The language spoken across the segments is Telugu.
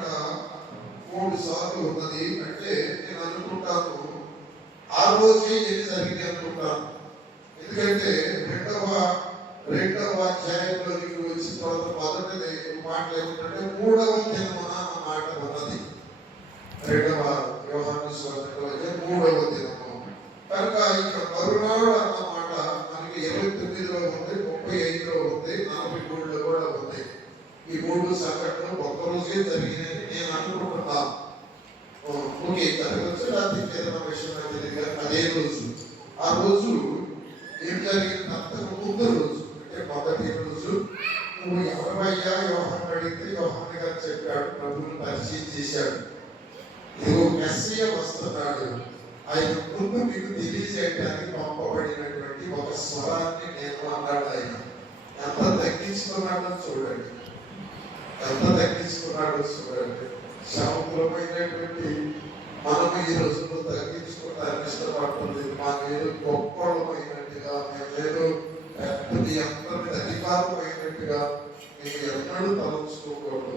ఇక్కడ 3 సార్లు ఉన్నది అంటే నేను అనుకుంటాను ఆ రోజే ఏది జరిగింది అనుకుంటాను. ఎందుకంటే రెండవ అధ్యాయంలోకి వచ్చిన తర్వాత మొదటి మాటలు ఏమిటంటే 3వ దినమున మాట ఉన్నది. 2వ యోహాను సువార్తలో 3వ దినము కనుక ఇక్కడ మరునాడు అన్న మాట మనకి 29లో ఉంది, 35లో ఉంది, 43లో కూడా ఉంది. ఈ 3 సంఘటనలు ఒక్కరోజే జరిగినాయని నేను అనుకుంటున్నాను. ఓకే, జరగచ్చు లేకపోతే ఏదైనా విషయం తెలియదు. అదే రోజు ఆ రోజు ఏం జరిగింది అంతకు ముందు రోజు అంటే మొదటి రోజు నువ్వు ఎవరయ్యా యోహాను అడిగితే యోహాను గారు చెప్పాడు, ప్రభువుని పరిచయం చేశాడు. ఇదిగో మెస్సీయ వస్తున్నాడు, ఆయన ముందు మీకు తెలియజేయడానికి పంపబడినటువంటి ఒక స్వరాన్ని నేను అన్నాడు. ఆయన ఎంత తగ్గించుకున్నాడో చూడండి, ఎంత తగ్గించుకున్నాడో చూడండి. సమగ్రమైనటువంటి మనము ఈ రోజుల్లో తగ్గించుకోవడానికి ఇష్టపడుతుంది. మాకేదో గొప్పమైనట్టుగా, మేమేదో పెద్దది అందరి అధికారమైనట్టుగా మేము ఎన్నడూ తలంచుకోకూడదు.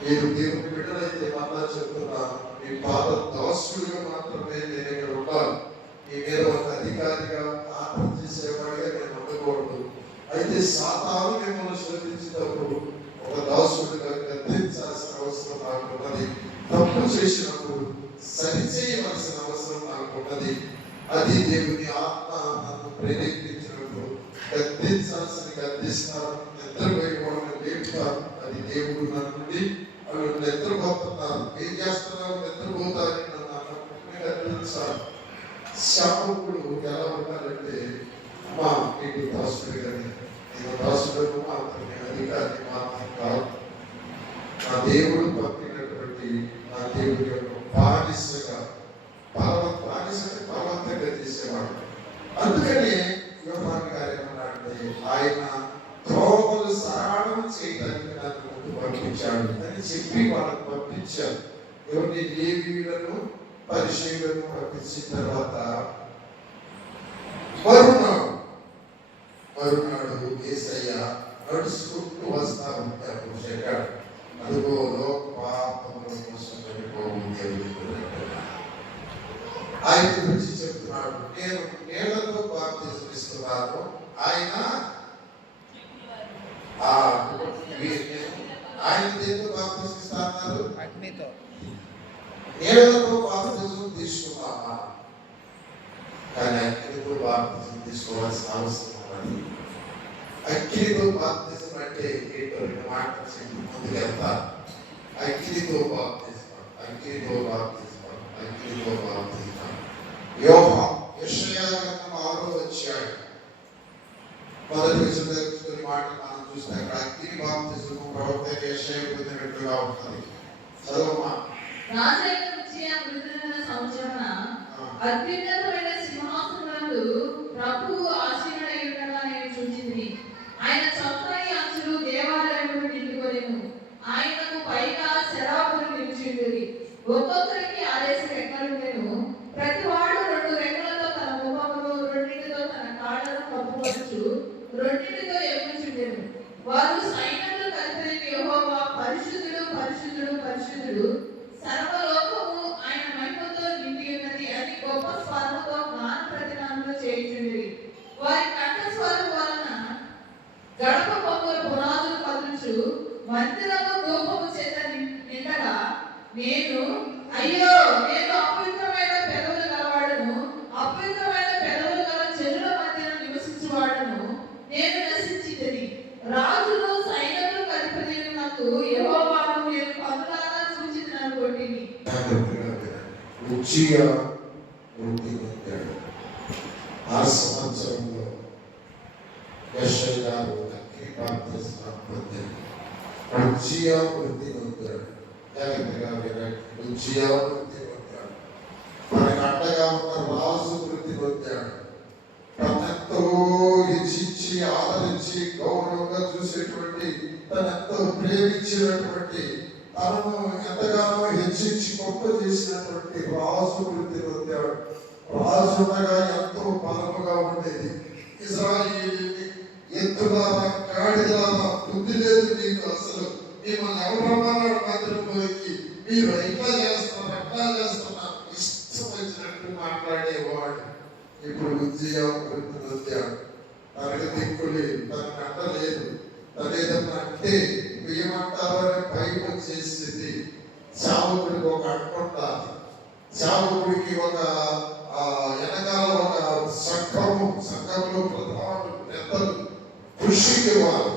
మీరు దేవుని బిడ్డలైతే మళ్ళా చెప్తున్నాను, మీ పాద దాసుడిగా మాత్రమే నేను ఇక్కడ ఉండాలి. మీ మీద ఒక అధికారిగా ఆనందం చేసేవాడిగా నేను ఉండకూడదు. అయితే సాతాను మిమ్మల్ని శోధించినప్పుడు ఒక దాసుడిగా గద్దించాల్సిన అవసరం నాకు ఉన్నది. తప్పు చేసినప్పుడు సరిచేయవలసిన అవసరం నాకు ఉన్నది. అది దేవుని ఆత్మ నన్ను ప్రేరేపించినప్పుడు గద్దించాల్సిన గద్దిస్తాను, నిద్రపోయేవాడిని లేపుతాను. అది దేవుడు నన్ను వాళ్ళు నిద్రపోతున్నారు, ఏం చేస్తున్నారు, నిద్రపోతారని నన్ను అన్నట్టుగా గద్దించాలి. శాపకుడు ఎలా ఉంటారంటే అమ్మా నీకు దాసుడు కానీ నేను దాసుడు మాత్రమే, అధికారి మాత్రం కాదు. నా దేవుడు పంపినటువంటి నా దేవుడి యొక్క బానిసగా బానిసగా బలవంతంగా చేసేవాడు. అందుకని యోహాను గారు ఏమన్నాడంటే ఆయన త్రోవలు సరళం చేయడానికి నన్ను ముందు పంపించాడు అని చెప్పి వాళ్ళకు పంపించారు. ఎవరిని లేవీయులను పరిచయులను పంపించిన తర్వాత మరునాడు యేసయ్య నడుచుకుంటూ వస్తా ఉంటాడు. చెప్పాడు, అదిగో లోక పాపముల కోసం ఆయన గురించి చెప్తున్నాడు. నేను నీళ్లతో బాప్తిజం ఇస్తున్నాను, ఆయన దేంతో బాప్తిజం ఇస్తున్నారు, అగ్నితో. నీళ్లతో బాప్తిజం తీసుకున్నామా, కానీ అగ్నితో బాప్తిజం తీసుకోవాల్సిన అవసరం ఉన్నది. అగ్నితో బాప్తిజం అంటే ఏంటో 2 మాటలు చెప్పి ముందుకు వెళ్తారు. అగ్నితో బాప్తిజం, అగ్నితో బాప్తిజం, అగ్నితో బాప్తిజం. యెషయా గ్రంథం 6వ అధ్యాయం మొదటి వచనం మాటలు మనం చూస్తే అక్కడ అగ్ని బాప్తిజం ప్రవక్త యెషయా పొందినట్లుగా ఉంటుంది. చదవమా. అత్యున్నతమైన సింహాసనమునందు ప్రభువు ఆసీనుడై ఉండగా నేను చూచితిని. ఆయన చొక్కని అంచులు దేవాలయమును నిండుకొనెను. ఆయనకు పైగా శరాపులు నిలిచిండురి. ఒక్కొక్కరికి 6 రెక్కలుండెను. ప్రతివాడు 2 రెక్కలతో తన ముఖమును, 2 తన కాళ్ళను కప్పుకొనుచు 2 ఎగురుచుండెను. వారు సైన్యములు కలిపి యెహోవా పరిశుద్ధుడు, పరిశుద్ధుడు, పరిశుద్ధుడు, సర్వలోకము ఆయన మహిమతో నిండి ఉన్నది అని గొప్ప స్వరముతో గాన ప్రతిగానములు చేయుచుండిరి. వారి కంఠస్వరం వలన గడప కొమ్ముల పునాదులు కదులుచు మందిరము ధూపము చేత నిండగా నేను అపవిత్రమైన పెదవులు గలవాడను, అపవిత్రమైన పెదవులు గల జనుల మధ్యన నివసించువాడను, నేను నశించితిని. రాజులు సైన్యములు కలిపి నాకు యెహోవాను నేను కన్నులారా చూచితిని అనుకొంటిని. ఆ సంవత్సరంలో యెషయా గారు అగ్ని బాప్తిజం పొందారు. ఉజ్జియా వృద్ధి నొందాడు. జాగ్రత్తగా వినండి, ఉజ్జియా వృద్ధి నొందాడు. మనకు అండగా ఉన్న రాజు వృద్ధి నొందాడు. తనెంతో హెచ్చించి ఆదరించి గౌరవంగా చూసేటువంటి, తనెంతో ప్రేమించినటువంటి, తనను ఎంతగానో హెచ్చించి గొప్ప చేసినటువంటి రాజు వృద్ధి నొందాడు. రాజునగా ఎంతో బలముగా ఉండేది. ఇశ్రాయేలుని ఎత్తులారా, గాడిదలారా, బుద్ధి లేదు నీకు, అసలు మిమ్మల్ని ఎవరన్నాడు మందిరంలోకి మీరు ఇట్లా చేస్తున్నారు అట్లా చేస్తున్నారు ఇష్టం వచ్చినట్టు మాట్లాడేవాడు ఇప్పుడు ఉద్యోగం పొందుతాడు. తనకు దిక్కు లేదు, తనకు అంట లేదు, తను ఏదన్నా అంటే ఏమంటారో అని భయం వచ్చేసింది. సేవకుడికి ఒక అంట ఉండాలి, సేవకుడికి ఒక వెనకాల ఒక సంఘంలో ప్రధానులు పెద్దలు కృషికి ఇవ్వాలి.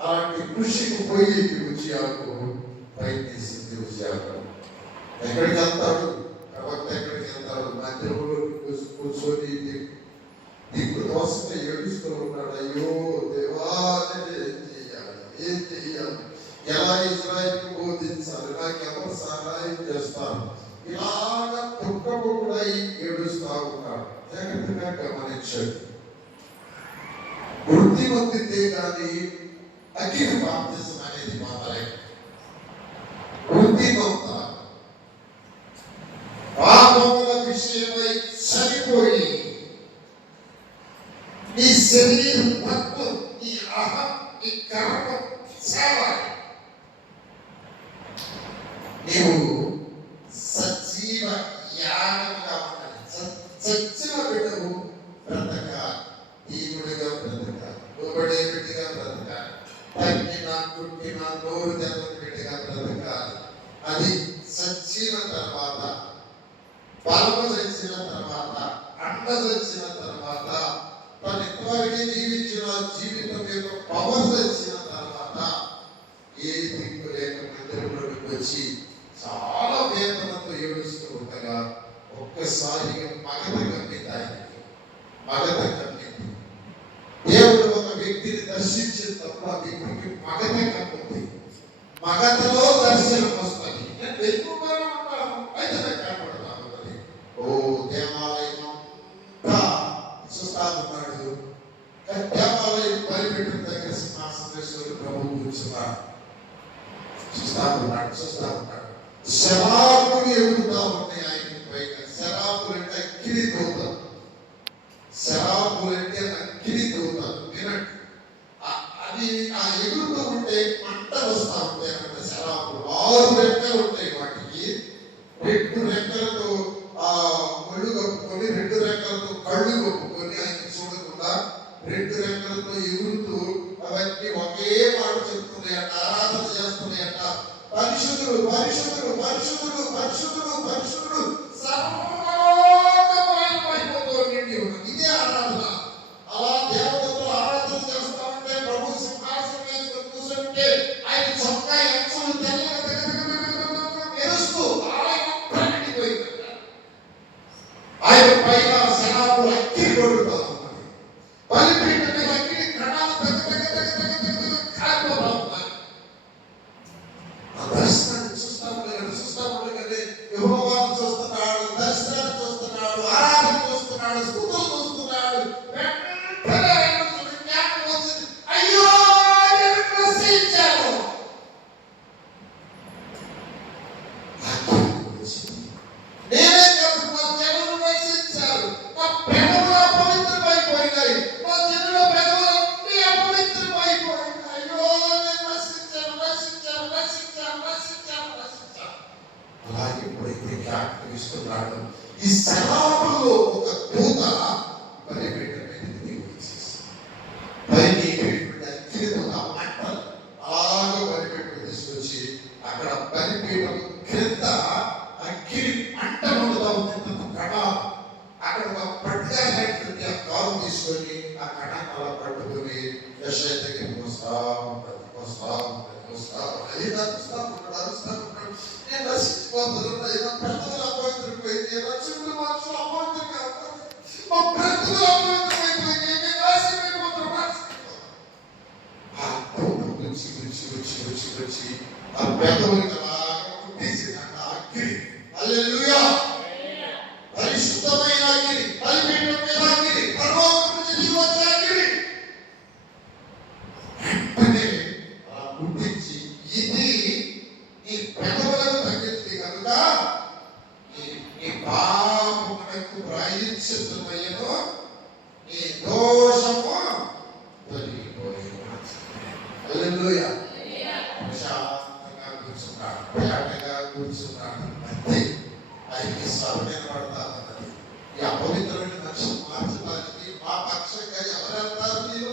అలాంటి కృషికి పోయి విజయాకు ప్రయత్నిస్తుంది. విజయాకు ఎక్కడికి వెళ్తాడు, ప్రవక్త ఎక్కడికి వెళ్తాడు, మధ్యలో కూర్చొని దిక్కు దోషంగా ఏడుస్తూ ఉన్నాడు. అయ్యో దేవా, ఏం చెయ్యాలి, ఎలా ఇజ్రాయిల్కి బోధించాలి, నాకు ఎవరు సహాయం చేస్తారు, ఇలాగ దుఃఖము కూడా ఏడుస్తూ ఉన్నాడు. జాగ్రత్తగా గమనించండి. వృత్తి పొందితే కానీ అగ్ని బాప్తిజం అనేది మాత్రమే. వృత్తి పొందాలి. పాపముల విషయమై చనిపోయి నీ శరీరం తప్పు, నీ అహం, నీ కర్మం సేవాలి. నీవు సజీవ యాగముగా ఉండాలి. చచ్చిన బిడ్డవు బ్రతకాలి, దేవుడిగా బ్రతకాలి, లోబడే బిడ్డగా బ్రతకాలి, తగ్గిన పుట్టిన నోరు తెరవని బిడ్డగా బ్రతకాలి. అది సచ్చిన తర్వాత, బలము చచ్చిన తర్వాత, అండ చచ్చిన తర్వాత, తను ఎంతవరకు జీవించిన జీవితం యొక్క పవర్ వచ్చిన తర్వాత ఏ దిక్కు లేక మందిరంలోకి వచ్చి చాలా వేదనతో ఏడుస్తూ ఉండగా ఒక్కసారిగా మగత కమ్మింది. ఆయనకి మగత కమ్మింది. దేవుడు ఒక వ్యక్తిని దర్శించినప్పుడు ఆ వ్యక్తికి మగత కమ్ముంది. మగతలో దర్శనం వస్తుంది. నేను ఎక్కువగానే ఉంటాను, అయితే నాకు కనపడతాను. ఓ దేవాలయం అంతా చూస్తా ఉన్నాడు. దేవాలయం బలిపీఠం దగ్గర సింహాసనేశ్వరుడు ప్రభువు కూర్చున్నాడు. చూస్తా ఉన్నాడు. శరాపులు ఎగురుతా ఉన్నాయి ఆయన పైగా. శరాపులు అంటే అగ్ని దూతం. శరాపులు అంటే అగ్ని దూతం. వినండి, అది ఆ ఎగురుతూ ఉంటే మంట వస్తా ఉంటాయి అన్నమాట. శరాపులు 6 రెక్కలు ఉంటాయి వాటికి. 2 రెక్కలతో ఒళ్ళు కప్పుకొని, 2 రెక్కలతో కళ్ళు కప్పుకొని, ఆయన చూడకుండా 2 రెక్కలతో ఎగురుతూ అవన్నీ ఒకే మాట చెప్తున్నాయట, ఆరాధన చేస్తున్నాయట. పరిశుద్ధుడు, పరిశుద్ధుడు, పరిశుద్ధుడు, పరిశుద్ధుడు, పరిశుద్ధుడు, సర్వోన్నతమైపోతూ నిండి ఉన్నది. ఇదే ఆరాధన. అలా దేవతలు ఆరాధన చేస్తా ఉంటే, ప్రభు సింహాసనం వేసుకొని కూర్చుంటే ఆయన చొక్కా అంచులు తెల్లగా మెరుస్తూ ఆలయం ప్రకటిపోయిందంట. ఆయన పైన శరాపులు అగ్ని కొడుతూ ఉన్నది. బలిపీఠం మీద అగ్ని కణాలు కాలిపోతా ఉన్నాయి. ఆ దర్శనాన్ని చూస్తా ఉండగానే యెహోవాను చూస్తున్నాడు, దర్శనాన్ని చూస్తున్నాడు, ఆరాధన చూస్తున్నాడు, స్తుతులు చూస్తున్నాడు. వెంటనే ఆయనకు జ్ఞాపకం వచ్చింది. అయ్యో, నేను నశించాను. నేనే కాదు, మా జనులు నశించారు. మా పెదవులు అపవిత్రమైపోయినాయి. మా జనుల పెదవులు అన్ని అపవిత్రమైపోయినాయి. అయ్యో, నేను నశించాను. అలా ఎప్పుడైతే జ్ఞాపకం ఇస్తున్నాడు, ఈ శరాపుల్లో ఒక దూత బలిపీఠం మీదకి దిగి వచ్చేసింది. పైకి అగ్ని దూత మంటలు అలాగా బలిపీఠం తీసుకొచ్చి అక్కడ బలిపీఠం క్రింద అగ్ని మంట మండుతా ఉంది. కణాలు అక్కడ ఒక పట్టిగా ఆ కాలు తీసుకొని ఆ కణాన్ని అలా పట్టుకొని యెషయా దగ్గరికి వస్తా ఉంటాడు. నేను రక్షించిపోతున్నాను. పెద్దలు అపవిత్రమైపోయింది, రక్షకుడు మనుషులు అపవిత్రంగా ఉన్నారు, మా బ్రతుకులు అపవిత్రమైపోయింది, నేను నాశనమైపోతున్నాను. ఆ కోపం వచ్చి ఆ పెద్దవులకి అలాగా కుట్టేసిందంట అగ్ని. హల్లెలూయా. పరిశుద్ధమైన అగ్ని, బలిపీఠం మీద అగ్ని, పరలోకం నుంచి దిగి వచ్చే అగ్ని. వెంటనే అలా కుట్టించి, ఇది నీ పెదవులకు తగ్గింది కనుక నీ పాపమునకు ప్రాయశ్చిత్తమయ్యను, నీ దోషము తొలగిపోయిన. హల్లెలూయా. ప్రశాంతంగా కూర్చున్నాడు, కూర్చున్నాడు. అంతే ఆయనకి స్వరమైన పడతామన్నది. ఈ అపవిత్రమైన మనిషిని మార్చడానికి మా పక్షంగా ఎవరెళ్తారు? మీరు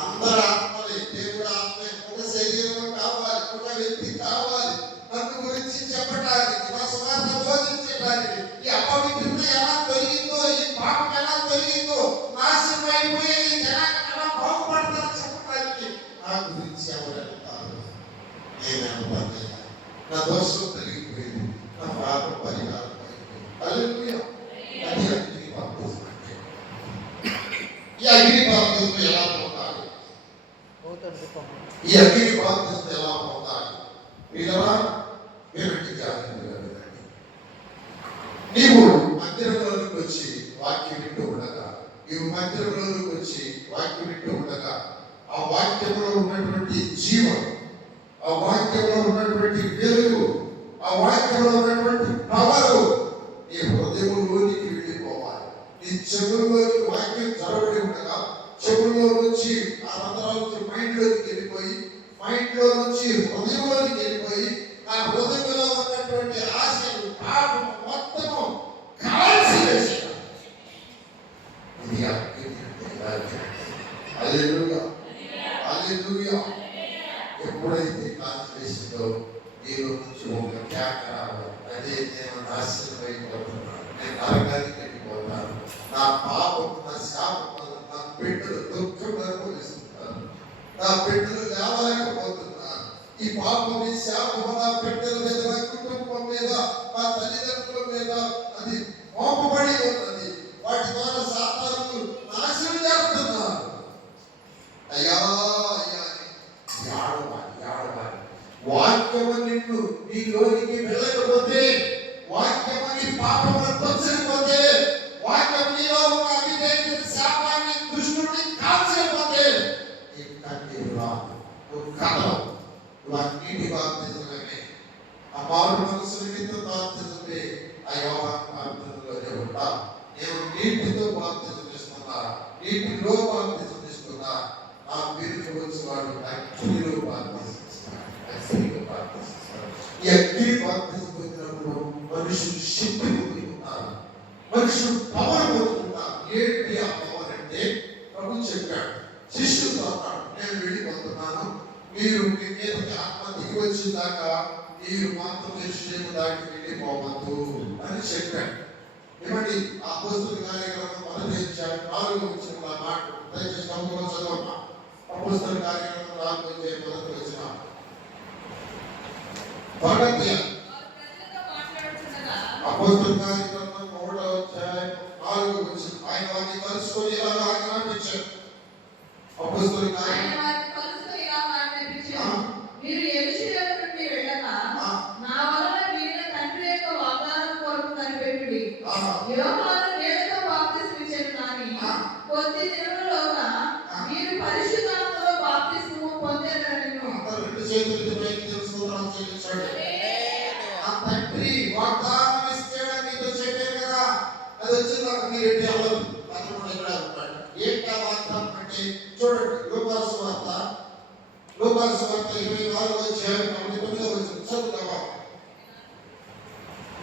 అందరు ఆత్మలే, దేవుడు ఆత్మే, ఒక శరీరం కావాలి, ఒక వ్యక్తి కావాలి నన్ను గురించి చెప్పడానికి, నా సువార్త బోధించడానికి. ఈ అపవిత్రత ఎలా తొలగిందో, ఈ పాపం ఎలా తొలగిందో, నాశనం అయిపోయే ఈ జనాన్ని ఎలా బాగుపడతారో చెప్పడానికి నా గురించి ఎవరు వెళ్తారు? నేను వెళ్తాను. నా దోషం తొలగిపోయింది, నా పాపం పరిహారం అయిపోయింది. హల్లెలూయా. అది అగ్ని బాప్తిజం అంటే. ఈ అగ్ని బాప్తిజం ఎలా పొందాలి? ఈ అగ్ని బాప్తిజం ఎలా పొందాలి? వీళ్ళరా వినండి, జాగ్రత్తగా వినండి. నీవు మందిరంలోనికి వచ్చి వాక్యం వింటూ ఉండగా, మందిరంలోనికి వచ్చి వాక్యం వింటూ ఉండగా, ఆ వాక్యంలో ఉన్నటువంటి జీవం, ఆ వాక్యంలో ఉన్నటువంటి వెలుగు, ఆ వాక్యంలో ఉన్నటువంటి పవరు నీ హృదయంలోనికి వెళ్ళిపోవాలి. నీ చెవుల్లోకి వాక్యం చదవడి ఉండగా, చెవుల్లో నుంచి ఆ రంధ్రాల నుంచి మైండ్లోకి వెళ్ళిపోయి, మైండ్లో నుంచి హృదయంలోకి వెళ్ళిపోయి, ఆ హృదయంలో ఉన్నటువంటి ఆశలు, పాపం మొత్తము కాల్చి వేసిన ఇది అగ్ని అంటే. హల్లెలూయా, హల్లెలూయా. ఎప్పుడైతే కాల్చి వేసిందో నీలో నుంచి ఒక కేక రావాలి. అదే నేను నాశనం అయిపోతున్నాను, నేను నరకానికి వెళ్ళిపోతాను, నా పాపం, నా శాపం, నా బిడ్డలు దుఃఖం అనుభవిస్తున్నారు, నా బిడ్డలు లేవలేకపోతున్నారు. ఈ పాపం, ఈ శాపం నా బిడ్డల మీద, నా కుటుంబం మీద, నా తల్లిదండ్రుల మీద అది మోపబడి ఉన్నది. వాటి ద్వారా సాతాను నాశనం చేస్తున్నారు. అయ్యా అయ్యా ఏడవాలి. వాక్యము నిన్ను నీలోనికి వెళ్ళకపోతే, వాక్యమని పాపమును తొలగిపోతే, వాక్యం నీలో ఉన్న అవిధేయత, శాపాన్ని, దుష్టుని కాల్చకపోతే ఇంకా నీవు రాదు, నువ్వు కదలవు. నువ్వు అన్నిటి బాప్తిజమే, ఆ మారు మనసు నిమిత్తం బాప్తిజమే, ఆ యోహాను బాప్తిజంలోనే ఉంటా. నేను నీటితో బాప్తిజం ఇస్తున్నా, నీటిలో బాప్తిజం ఇస్తున్నా. నా పేరుకు వచ్చి వాడు అగ్నిలో బాప్తిజం ఇస్తాడు, అగ్నిలో బాప్తిజం ఇస్తాడు. ఈ అగ్ని బాప్తిజం పొందినప్పుడు మనుషులు శక్తి పొందుకుంటారు, మనుషులు పవర్ పొందుకుంటారు. ఏంటి ఆ పవర్ అంటే? ప్రభు చెప్పాడు, శిష్యులతో అన్నాడు, నేను వెళ్ళిపోతున్నాను, మీరు మీ మీదకి ఆత్మ దిగి వచ్చిన దాకా మీరు మాత్రం నిశ్చయం దాటి వెళ్ళిపోవద్దు అని చెప్పాడు. ఏమండి, ఆ అపోస్తలుల కార్యక్రమం 4వ వచనంలో ఆ మాట దయచేసి చదవమ్మా. అపోస్తలుల కార్యక్రమం 4వ వచనం. అపోస్తలుల కార్యక్రమం 3వ అధ్యాయం 4వ వచనం. ఆయన వారిని కలుసుకొని ఇలా ఆజ్ఞాపించారు. అపోస్తలుల కార్యక్రమం మీరు యెరూషలేము నుండి వెళ్ళక నా వలన వినిన తండ్రి యొక్క వాగ్దానం కొరకు కనిపెట్టుడి. యోహాను నీళ్లతో బాప్తిస్మం ఇచ్చెను గాని కొద్ది దినములలోగా మీరు పరిశుద్ధాత్మలో బాప్తిస్మము పొందెదరని. రెండు చేతులతో పైకి స్తోత్రం చెల్లించండి. ఆ తండ్రి వాగ్దానం ఇస్తాడని మీతో చెప్పారు కదా, అది వచ్చిందాక మీరు ఏంటి అవ్వదు. అతను ఇక్కడ ఉంటాడు. ఏంటి ఆ వాగ్దానం అంటే చూడండి, లూకాసు వార్త 24వ అధ్యాయం 49వ వచనం చదువుతావా?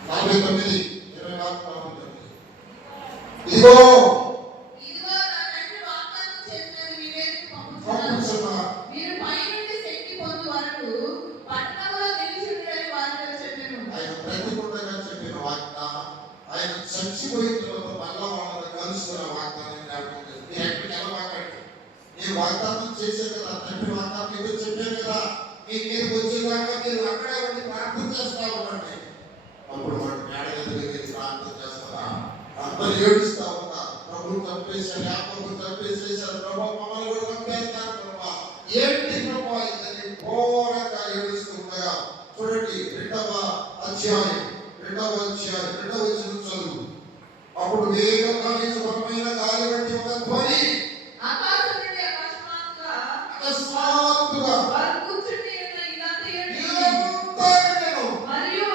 49, 24, 49. ఇదిగో నా తండ్రి వాగ్దానం చేసినది మీ మీదకి పంపుచున్నాను. మీరు పైనుండి శక్తి పొందు వరకు పట్టణంలో నిలిచుండని వారితో చెప్పెను. ఆయన ప్రతికూలంగా చెప్పిన వాగ్దానం, ఆయన చచ్చిపోయిన తర్వాత మళ్ళా వాళ్ళని కలుసుకున్న వాగ్దానం జ్ఞాపకం చేస్తుంది. మీరు ఎక్కడికి వెళ్ళమాకండి, నేను వాగ్దానం చేశాను కదా, తండ్రి వాగ్దానం ఏదో చెప్పాను కదా, మీ మీదకి వచ్చేదాకా మీరు అక్కడే ఉండి ప్రార్థన చేస్తా ఉండండి. అప్పుడు వాడు మేడ ఎదురుకి ప్రార్థన చేస్తారా? అందరూ ఏడుస్తా ఉన్నారు, ప్రభు చంపేశారు, యాకోబు చంపేసేశారు, ప్రభు మమ్మల్ని కూడా చంపేస్తారు ప్రభా, ఏంటి ప్రభా ఇదని ఘోరంగా ఏడుస్తుండగా చూడండి 2వ అధ్యాయం 2వ వచనం చదువు. అప్పుడు వేగమైన గాలి వంటి ఒక ధ్వని ఆకాశం నుండి అకస్మాత్తుగా వారు కూర్చుని ఉన్న మరియు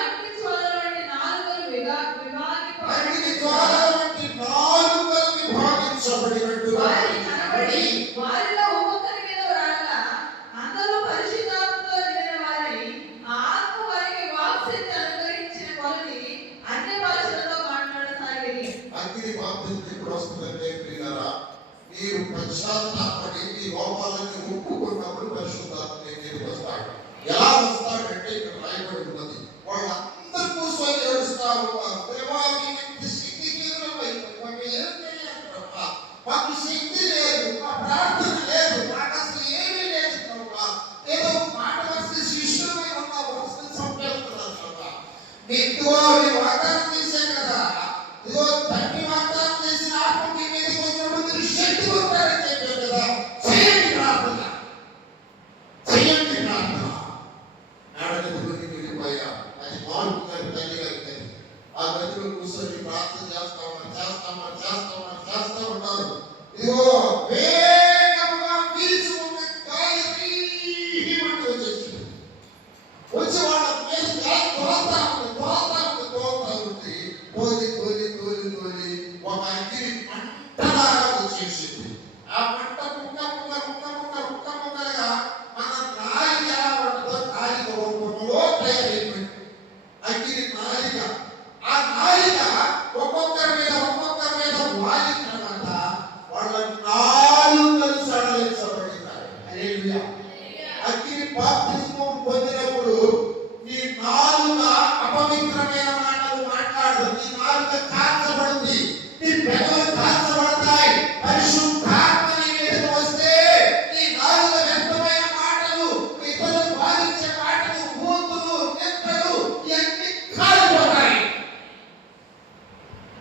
అగ్ని జ్వాలల వంటి నాలుకలు విభాగించబడినట్టు వారిలో ఒక్కొక్కరి మీద రాగా అందరూ పరిశుద్ధాత్మతో నిండిన వారై ఇక్కడ రాయబడి ఉన్నది. వాళ్ళందరూ కూర్చొని ఏడుస్తా ఉన్నారు. దేవా, మీ వ్యక్తి శక్తిహీనులం అయిపోయి మాకు ఏం తెలియదు ప్రభా, మాకు శక్తి లేదు, మా ప్రార్థన లేదు, మాకు అసలు ఏమీ లేదు ప్రభా. ఏదో మాట వస్తే శిష్యులమై ఉన్నాం, వస్తే చంపేస్తున్నారు ప్రభా. ఇదిగో మీ వాగ్దానం చేశాం కదా, ఇదిగో తండ్రి వాగ్దానం చేసిన ఆత్మ మీ మీదకి వచ్చినప్పుడు మీరు శక్తివంతులని చెప్పారు కదా, చేయండి ప్రార్థన, చేయండి ప్రార్థన. నాడగదిలోకి వెళ్ళిపోయా, అది మార్పు గారి తల్లి గారి గది. ఆ గదిలో కూర్చొని ప్రార్థన చేస్తా ఉన్నారు. ఇదిగో వేగంగా వీచుకున్న గాలి తీయమంటూ వచ్చేసింది. వచ్చి వాళ్ళ మీద గాలి తోలుతా ఉంది. తోలి ఒక అగ్ని మంటలాగా వచ్చేసింది. ఆ మంట ముక్కలుగా మన నాలిక ఎలా ఉంటుందో నాలిక రూపంలో తయారైపోయింది. అగ్ని నాలిక. ఆ నాలిక ఒక్కొక్కరి మీద వాలిన తర్వాత వాళ్ళ నాలుకలు సడలించబడినారు. హల్లెలూయా. అగ్ని బాప్తిస్మం పొందినప్పుడు నీ నాలుక అపవిత్రమైన మాటలు మాట్లాడదు, నీ నాలుక కాల్చబడింది, నీ పెదవులు కాల్చబడతాయి. పరిశుద్ధాత్మ నీ మీదకి వస్తే నీ నాలుక వ్యర్థమైన మాటలు, ఇతరులు బాధించే మాటలు, బూతులు, నిందలు ఇవన్నీ కాలిపోతాయి.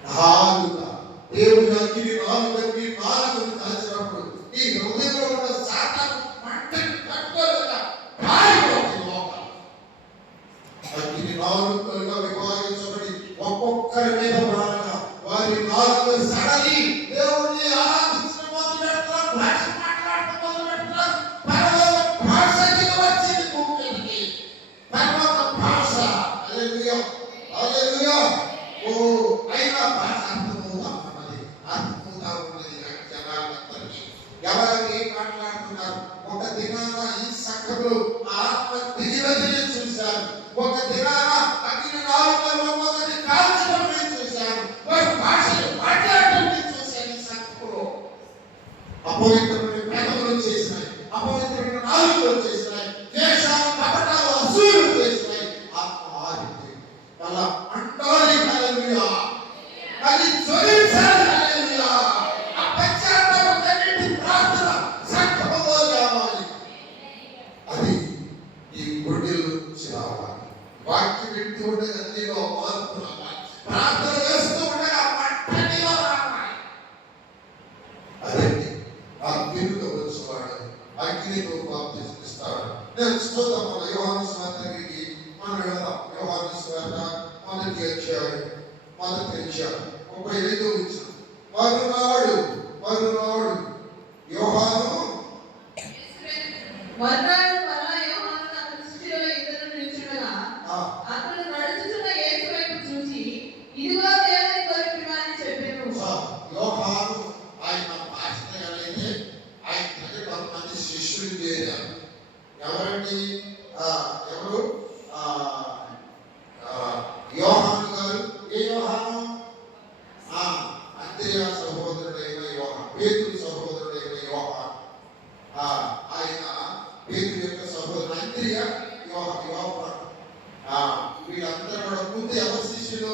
నాలుక దేవుని అగ్ని నాలుకని కాల్చినప్పుడు నీ హృదయంలో ఉన్న సాతాను మంటని తట్టుకోలేక కాలిపోతుంది లోపల. అగ్ని నాలుకలుగా విభాగించబడి ఒక్కొక్కరి మీద పడగా వారి నాలుక సడలి దేవుణ్ణి ఆరాధించడం మొదలు పెడతారు, భాష మాట్లాడటం మొదలు పెడతారు. పరలోక భాష వచ్చింది భూమికి, పరలోక భాష. హల్లెలూయా, హల్లెలూయా. ఓ అయినా భాష అర్థమవుతా ఉన్నది జనాలందరికీ. ఎవరు ఏం మాట్లాడుతున్నారు? ఒక దినాన ఈ సంఘంలో ఆత్మ దిగివదిలే చూశారు. ఒక దినాన అగ్ని నాలుకలో ఒకటి కాల్చడం నేను చూశాను. వారి భాషలు మాట్లాడటం నేను చూశాను. ఈ సంఘంలో అపవిత్రమైన పెదవులు చేసినాయి, అపవిత్రమైన నాలుకలు చేసినాయి, ద్వేషాలు, కపటాలు, అసూయలు చేసినాయి. ఆత్మ ఆరింది. అలా అంటాలి. హల్లెలూయా. అది జ్వలించాలి. హల్లెలూయా. ఆ పశ్చాత్తాపం కన్నిటి ప్రార్థన సంఘంలో రావాలి. అది ఈ గుడిలో నుంచి రావాలి. వాక్యం వింటూ ఉండగా అన్నిలో మార్పు రావాలి. ప్రార్థన చేస్తూ ఉండగా మంటనిలో రావాలి. అదండి ఆ వెలుగు వచ్చేవాడు అగ్నితో బాప్తిస్తాడు. నేను చూద్దాం మన యోహాను సువార్త దగ్గరికి మనం వెళదాం. యోహాను సువార్త మొదటి అధ్యాయం 35వ వచనం. మరునాడు యోహాను మరలా యోహాను అతని శిష్యులలో ఇద్దరు నిలుచుండగా అతడు నడుచుచున్న యేసు వైపు చూచి, ఇదిగో దేవుని గొర్రెపిల్ల అని చెప్పెను. యోహాను ఆయన భాషణైతే ఆయన దగ్గర కొంతమంది శిష్యులు చేరారు. ఎవరండి? ఎవరు? యోహాను గారు. ఏ యోహాను? అంద్రెయ సహోదరుడైన యోహాను, పేతురు సహోదరుడైన యోహాను. ఆయన పేతురు యొక్క సహోదరుడు అంద్రెయ, యోహాను. వీళ్ళందరూ కూడా ముందు ఎవరు శిష్యులు?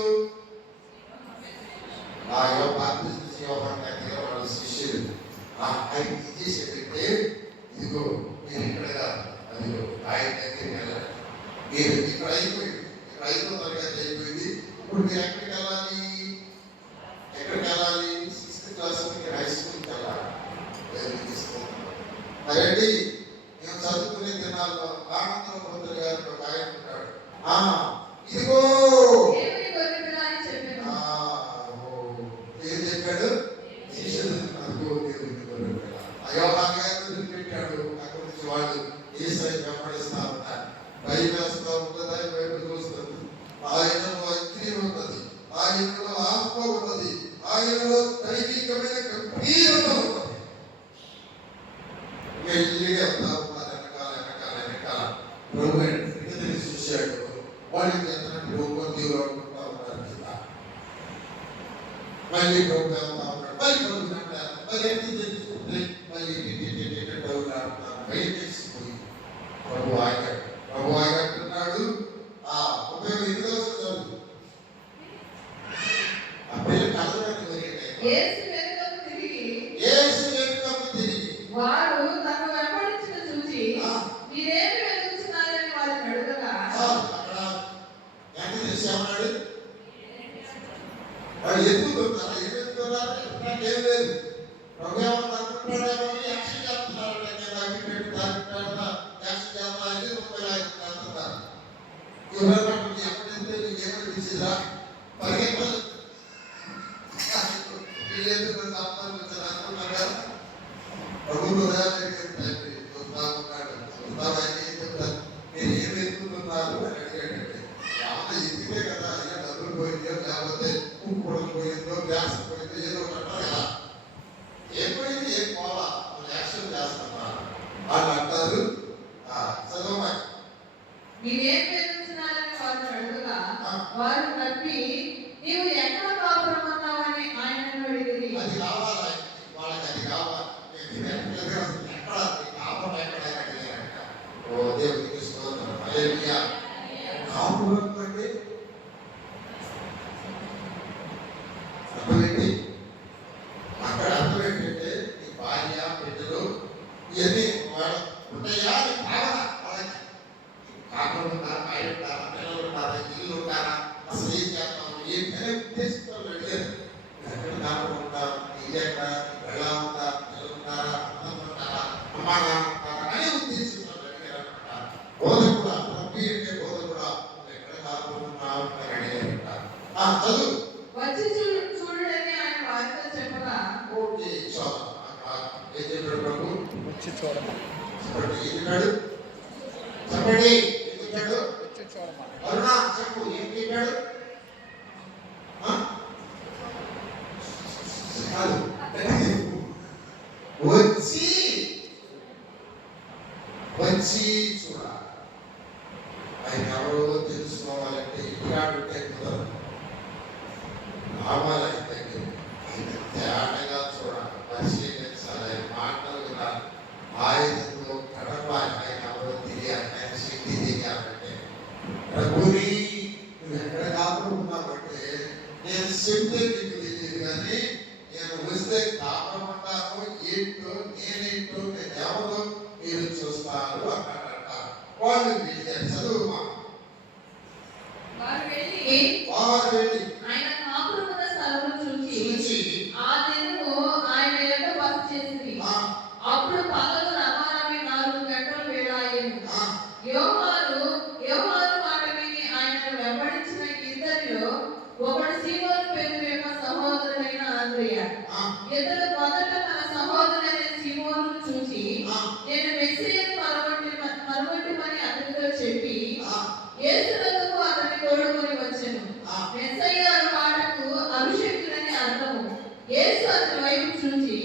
యోహాను దగ్గర వాళ్ళ శిష్యులు. ఆయన ఏం చేసేటంటే, ఇదిగో మీరు ఇక్కడ కాదు, అదిగో ఆయన దగ్గరికి వెళ్ళాలి. మీరు ఇక్కడ అయిపోయింది, ఇక్కడ 5వ తరగతి అయిపోయింది. ఇప్పుడు మీరు ఎక్కడికి వెళ్ళాలి? 6th క్లాస్ నుంచి హై స్కూల్కి వెళ్ళాలి. మరండి మేము చదువుకునే దినాల్లో ఆనందరావు పంతులు గారు ఒక ఆయన ఉంటాడు. ఇదిగో దేవుని గొర్రెపిల్ల అని చెప్పెను. ఏం చెప్పాడు? శిష్యులు అదిగో దేవుని గొర్రెపిల్ల. యోహాను గారిని పెట్టాడు. అక్కడి నుంచి వాళ్ళు యేసయ్యను వెంబడిస్తా ఉంటారు. భయమేస్తా ఉంటుంది, ఆయన వైపు చూస్తుంది. ఆయనలో అగ్ని ఉన్నది, ఆయనలో ఆత్మ ఉన్నది, ఆయనలో దైవికమైన గంభీరత ఉన్నది. మెల్లిగా వెళ్తా ఉన్నారు వెనకాల. ప్రభు ఎదురు చూశాడు. వాళ్ళకి ఎంత దేవుడు అనుకుంటా ఉన్నారు కదా. మళ్ళీ ప్రభు వెళ్తా ఉన్నాడు. మళ్ళీ ప్రభు అంటారు. మళ్ళీ ఎన్ని తెలుసుకుంటే మళ్ళీ డబ్బులు ఆడుతున్నారు. భయం వేసిపోయి ప్రభు ఆగాడు. అంటున్నాడు, ఎదుగుతున్నారా? ఏం ఎదుగుతున్నారా? ఏం లేదు. ప్రభు ఏమనుకుంటున్నాడేమో యాక్షన్ చేస్తున్నారంటే నేను అగ్గిపెట్టి తాగిట్టాడా యాక్షన్ చేస్తున్నా అని 30 అంటున్నారు. ఎవరైనా ఎప్పుడైతే నీకు ఏమనిపించిందా? పరిగెత్తలు వీళ్ళేదో సంపాదించారు అనుకున్నారు కదా. ప్రభు మీరు ఏం ఎదుగుతున్నారు అని అడిగాడంటే ఏమన్నా ఎదిగితే కదా అయ్యా డబ్బులు పోయిందో లేకపోతే ఉప్పు పోయిందో గ్యాస్ పోయిందో ఏదో ఒకటి అంటారు కదా. ఏం పోయింది ఏం పోవాలా యాక్షన్ చేస్తున్నా వాళ్ళు అంటారు. చదవమని మీరేం ప్రేమించినారని వారిని అడుగుగా వారు నవ్వి నీవు ఎక్కడ కాపురమన్నావని ఆయనను అడిగిరి. అది కావాలా వాళ్ళకి? అది కావాలి. ఎక్కడ కాపురం ఎక్కడ అడిగారంట. ఓ దేవుడికి స్తోత్రం. హల్లెలూయా. కాపురం అంటే అర్థమేంటి? అక్కడ అర్థం ఏంటంటే నీ భార్య బిడ్డలు ఇవన్నీ వాళ్ళు ఉంటాయా? నీకు కావాలా? వాళ్ళకి కాపురం ఉంటారా? బయట ఉంటారా? పిల్లలు ఉంటారా? ఇల్లు ఉంటారా? అసలు ఏం చేస్తాం? ఏం ఉద్దేశంతో అడిగారు. ఎక్కడ కాపురం ఉంటారు? ఇల్లు ఎక్కడ? ఎలా ఉంటా? పిల్లలు ఉంటారా? అన్నం ఉంటారా? అమ్మా నాన్న ఉంటారా? అనే ఉద్దేశంతో అడిగారన్నమాట. బోధకుడా రబ్బీ అంటే బోధకుడా ఎక్కడ కాపురం ఉన్నావు అని అడిగారంట. చదువు. వచ్చి చూడని ఆయన వారితో చెప్పగా ఓకే చాలు. ఏం చెప్పాడు ప్రభు? వచ్చి చూడమని. చెప్పండి ఏం చెప్పాడు? చెప్పండి ఏం చెప్పాడు? వచ్చి చూడమని. అరుణా చెప్పు ఏం చెప్పాడు? వచ్చి వచ్చి చూడాలి. ఆయన ఎవరో తెలుసుకోవాలంటే ఇలాంటి కుదరదు. రావాలంటే ఆయన తేటగా చూడాలి, పరిశీలించాలి, ఆయన మాటలు వినాలి, ఆయనతో గడపాలి. ఆయన ఎవరో తెలియాలి, ఆయన శక్తి తెలియాలంటే ప్రభుని నువ్వు ఎక్కడ కాపురమున్నావంటే నేను చెప్తే నీకు తెలియదు కానీ నేను వస్తే కాపురమంటాను ఏంటో నేనేంటో నేను ఎవరో మీరు చూస్తారు అన్నాడంట. వాళ్ళు వెళ్ళారు. చదువు. వారు వెళ్ళి ఆయన కాపురమున్న స్థలమును చూచి ఆ దినము ఆయన ఎదుట బస చేసిరి. అప్పుడు పగలు రమారమి 4 గంటల వేళ అయ్యెను. యోహాను మాట విని ఆయనను వెంబడించిన ఇద్దరిలో ఒకడు సీమోను పేతురు యొక్క సహోదరుడైన అంద్రెయ. ఇతడు మొదట తన సహోదరుడైన సీమోనును చూసి నేను మెస్సీయను కనుగొంటిమని అతనితో చెప్పి యేసునకు అతన్ని తోడుకొని వచ్చెను. మెస్సయ్య అను మాటకు అభిషేకుడని అర్థము. యేసు అతని వైపు చూసి